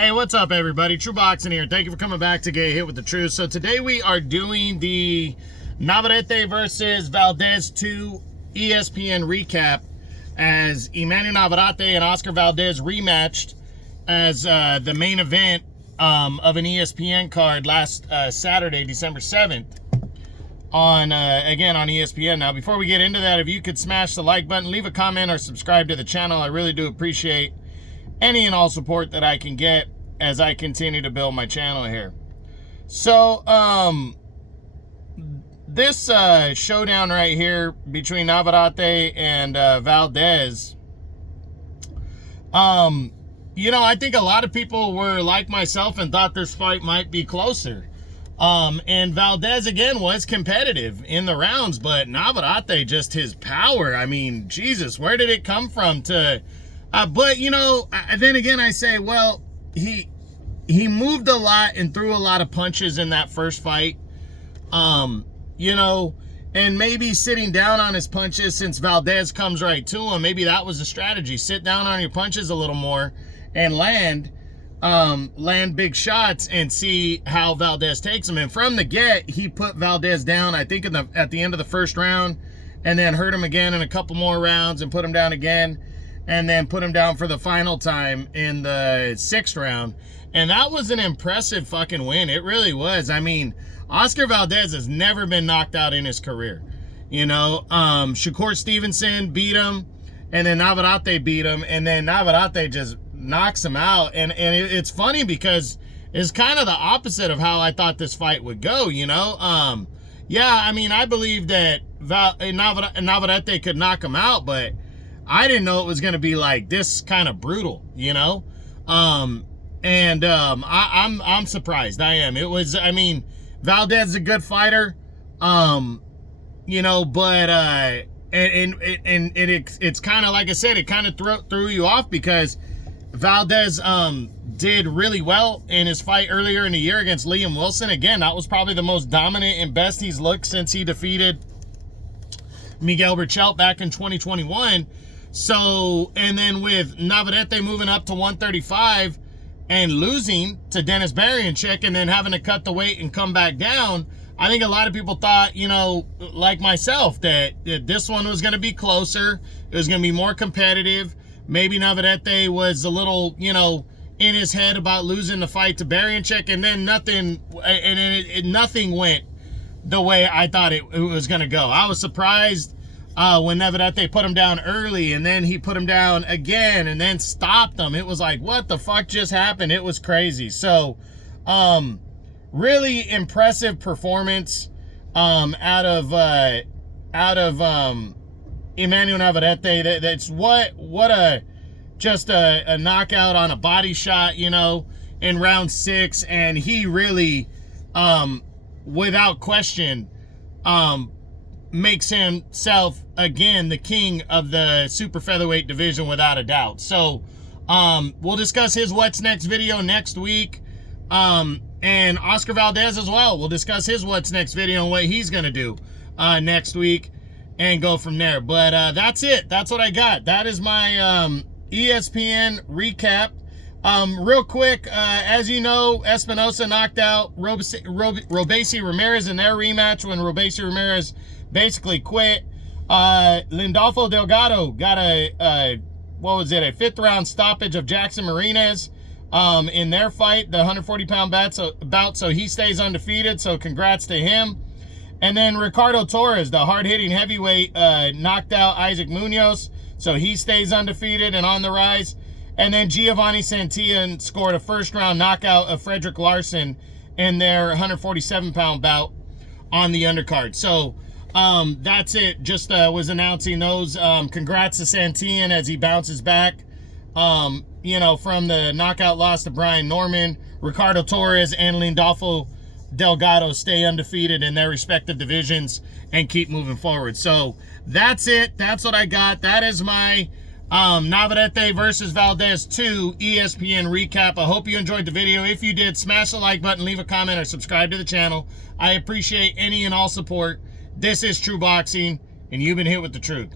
Hey, what's up, everybody? True Boxing here. Thank you for coming back to Get Hit with the Truth. So today we are doing the Navarrette versus Valdez 2 ESPN recap as Emmanuel Navarrete and Oscar Valdez rematched as the main event of an ESPN card last Saturday, December 7th on again on ESPN. Now, before we get into that, if you could smash the like button, leave a comment, or subscribe to the channel, I really do appreciate any and all support that I can get as I continue to build my channel here. So, this showdown right here between Navarrete and Valdez, you know, I think a lot of people were like myself and thought this fight might be closer. And Valdez, again, was competitive in the rounds, but Navarrete, just his power, I mean, Jesus, where did it come from to... but, you know, then again, I say, well, he moved a lot and threw a lot of punches in that first fight. You know, and maybe sitting down on his punches since Valdez comes right to him, maybe that was the strategy. Sit down on your punches a little more and land big shots and see how Valdez takes them. And from the get, he put Valdez down, I think, at the end of the first round, and then hurt him again in a couple more rounds and put him down again, and then put him down for the final time in the 6th round. And that was an impressive fucking win. It really was. I mean, Oscar Valdez has never been knocked out in his career. You know, Shakur Stevenson beat him, and then Navarrete beat him, and then Navarrete just knocks him out. And it's funny because it's kind of the opposite of how I thought this fight would go, you know? Yeah, I mean, I believe that Navarrete could knock him out, but I didn't know it was going to be like this kind of brutal, you know? I'm surprised. I am. It was, I mean, Valdez is a good fighter, you know, but, it's kind of, like I said, it kind of threw you off because Valdez, did really well in his fight earlier in the year against Liam Wilson. Again, that was probably the most dominant and best he's looked since he defeated Miguel Berchelt back in 2021. So, and then with Navarrete moving up to 135 and losing to Dennis Barianchik and then having to cut the weight and come back down, I think a lot of people thought, you know, like myself, that this one was going to be closer. It was going to be more competitive. Maybe Navarrete was a little, you know, in his head about losing the fight to Barianchik, and then nothing went the way I thought it was going to go. I was surprised when Navarrete put him down early, and then he put him down again and then stopped him. It was like, what the fuck just happened? It was crazy. So, really impressive performance out of Emmanuel Navarrete. That's just a knockout on a body shot, you know, in round 6, and he really, without question, makes himself again the king of the super featherweight division without a doubt. So we'll discuss his what's next video next week, and Oscar Valdez as well. We'll discuss his what's next video and what he's gonna do next week and go from there. But that's it. That's what I got. That is my ESPN recap. Real quick, as you know, Espinosa knocked out Robeisy Ramirez in their rematch when Robeisy Ramirez basically quit. Lindolfo Delgado got a 5th round stoppage of Jackson Marinez in their fight, the 140-pound bout, so he stays undefeated, so congrats to him. And then Ricardo Torres, the hard-hitting heavyweight, knocked out Isaac Munoz, so he stays undefeated and on the rise. And then Giovanni Santillan scored a 1st-round knockout of Frederick Larson in their 147-pound bout on the undercard. So that's it. Just was announcing those. Congrats to Santillan as he bounces back, you know, from the knockout loss to Brian Norman. Ricardo Torres and Lindolfo Delgado stay undefeated in their respective divisions and keep moving forward. So that's it. That's what I got. That is my Navarrete versus Valdez 2 ESPN recap. I hope you enjoyed the video. If you did, smash the like button, leave a comment, or subscribe to the channel. I appreciate any and all support. This is True Boxing, and you've been hit with the truth.